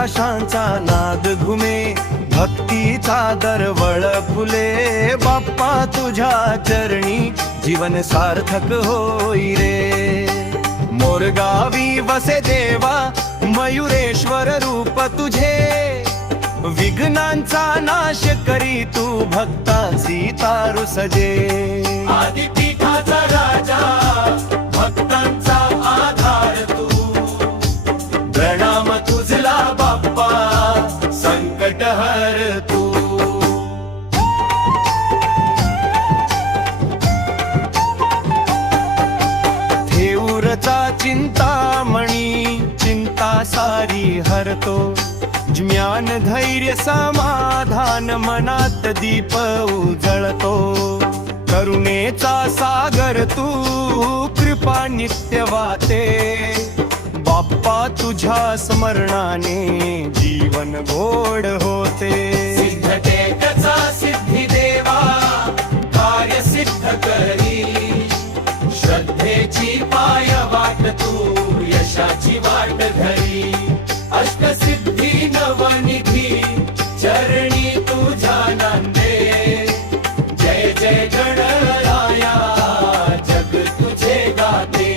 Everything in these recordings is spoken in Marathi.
आकाशांचा नाद घुमे, भक्तीचा दरवळ फुले. बाप्पा तुझ्या चरणी जीवन सार्थक होई रे. मोरगावी वसे देवा मयुरेश्वर रूप तुझे, विघ्नांचा नाश करी तू भक्तांची तारू सजे. आदिपीठाचा राजा भक्तांचा आधार तू, प्रणाम तुझला बाप्पा संकट हर तू. थेऊरचा चिंतामणी चिंता सारी हरतो, ज्ञान धैर्य समाधान मनात दीप उजळतो. करुणेचा सागर तू कृपा नित्य वाते, बाप्पा तुझ्या स्मरणाने जीवन गोड होते. सिद्धटेकचा सिद्धी देवा कार्य सिद्ध करी, श्रद्धेची पाय वाट तू यशाची वाट धरी. अष्टसिद्धी नवनिधी चरणी तुझ्या नांदे, जय जय गणराया जग तुझे गाते.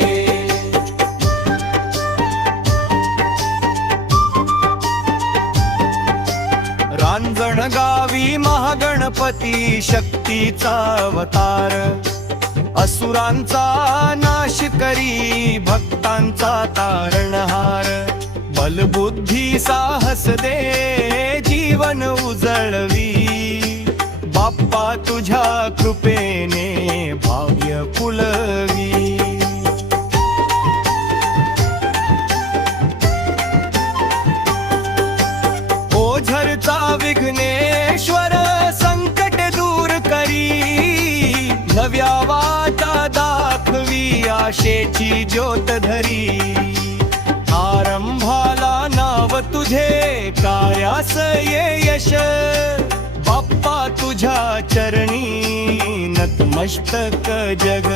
रांजण गावी महागणपती शक्तीचा अवतार, असुरांचा नाश करी भक्तांचा तारणहार. बलबुद्धी साहस दे जीवन उजळवी, बाप्पा तुझ्या कृपेने भाग्य फुलवी. ओझरचा विघ्नेश्वर संकट दूर करी, नव्या वाटा दाखवी आशेची ज्योत धरी. आरंभाला नाव तुझे कार्यास ये यश, बाप्पा तुझ्या चरणी नतमस्तक जग.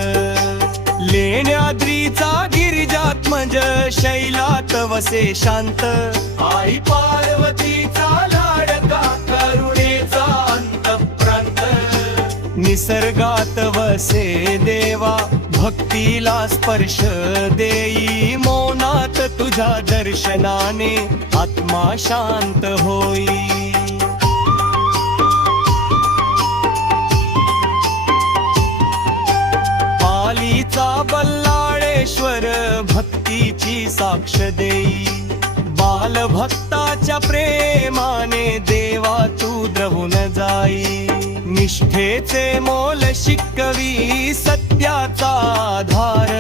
लेण्याद्रीचा गिरिजात्मज शैलात वसे शांत, आई पार्वतीचा लाडका करुणेचा अंतःप्रांत. निसर्गात वसे देवा भक्तीला स्पर्श देई, मौनात तुझ्या दर्शनाने आत्मा शांत होई. पालीचा बल्लाळेश्वर भक्तीची साक्ष देई, बालभक्ताच्या प्रेमाने देवा तू द्रवून जाई. निष्ठेचे मोल शिकवी सत्याचा आधार,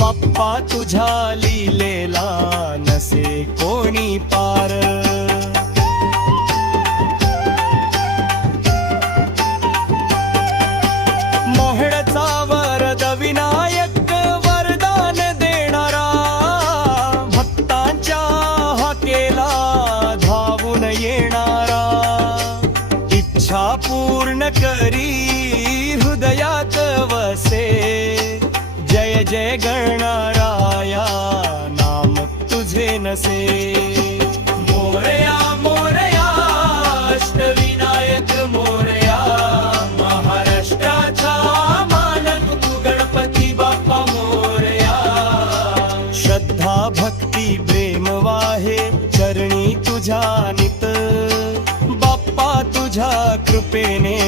बाप्पा तुझ्या लीलेला नसे कोणी पार. मोहडचा वरद विनायक वरदान देणारा, भक्तांच्या हाकेला धावून येणारा. इच्छा पूर्ण करी हृदयात वसे, जय जय गणराया नाम तुझे नसे. मोरया मोरया अष्टविनायक मोरया, महाराष्ट्राचा मानक तू गणपती बाप्पा मोरया. श्रद्धा भक्ती प्रेम वाहे चरणी तुझ्या नित, बाप्पा तुझ्या कृपेने